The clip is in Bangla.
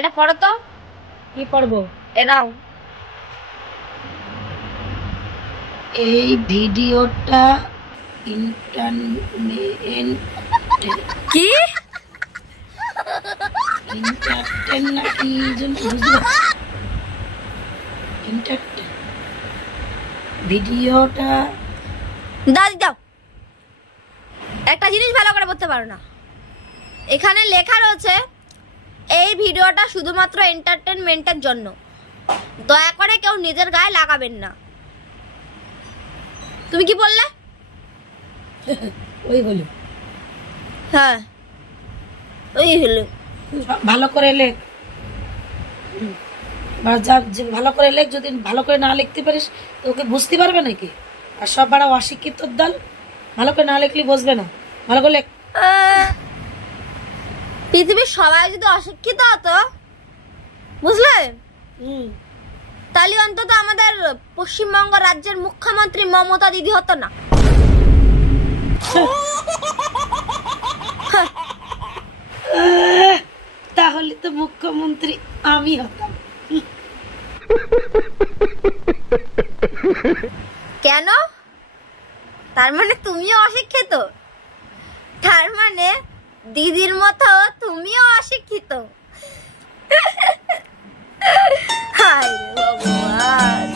এটা পড়ো তো। কি পড়বো? এ নাও। এই ভিডিওটা ইন্টারনেট কি ইন্টারটেন নাকি যেন বুঝতে পারছি। ইন্টারটেন ভিডিওটা দাদি দাও। একটা জিনিস ভালো করে বলতে পারো না। এখানে লেখা রয়েছে এই ভিডিওটা শুধুমাত্র এন্টারটেনমেন্টের জন্য, দয়া করে কেউ নিজের গায়ে লাগাবেন না। তুমি কি বললে? ওই হলো। হ্যাঁ ওই হলো। ভালো করে লেখ, ভালো করে লেখ। যদি ভালো করে না লিখতে পারিস তো ওকে বুঝতে পারবে নাকি? আর সব বাড়া অশিক্ষিত দল, ভালো করে না লিখলে বুঝবে না। ভালো করে লেখ। পৃথিবীর সবাই যদি অশিক্ষিত হতো, বুঝলে, তাহলে অন্তত আমাদের পশ্চিমবঙ্গ রাজ্যের মুখ্যমন্ত্রী মমতা দিদি হতো না। তাহলে তো মুখ্যমন্ত্রী আমি হতাম। কেন? তার মানে তুমিও অশিক্ষিত? তার মানে দিদির মতো তুমিও অশিক্ষিত? হায় ভগবান।